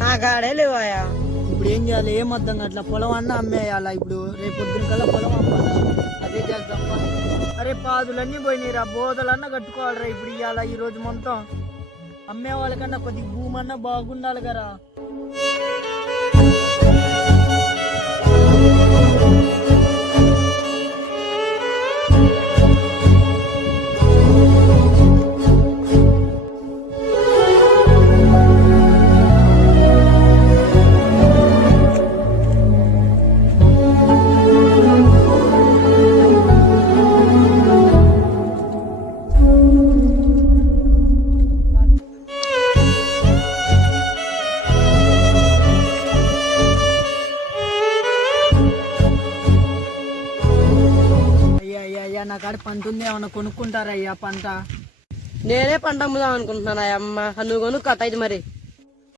నా కాడే లేవాయా. ఇప్పుడు ఏం చేయాలి? ఏం అర్థం అట్లా పొలం అన్న అమ్మేయాలా? ఇప్పుడు రేపు పొద్దున కల్లా పొలం అమ్మాలా? అదే చేద్దాం. అరే పాదులన్నీ పోయినాయిరా, బోధలన్నా కట్టుకోవాలిరా. ఇప్పుడు ఇవాళ ఈ రోజు మొత్తం అమ్మే వాళ్ళకన్నా కొద్దిగా భూమి అన్నా బాగుండాలి కదా. అయ్యా నా కాడ పంట ఉంది, ఏమన్నా కొనుక్కుంటారా అయ్యా పంట? నేనే పంట అమ్ముదాం అనుకుంటున్నాను అమ్మ, నువ్వు కొనుక్కో అయితే మరి.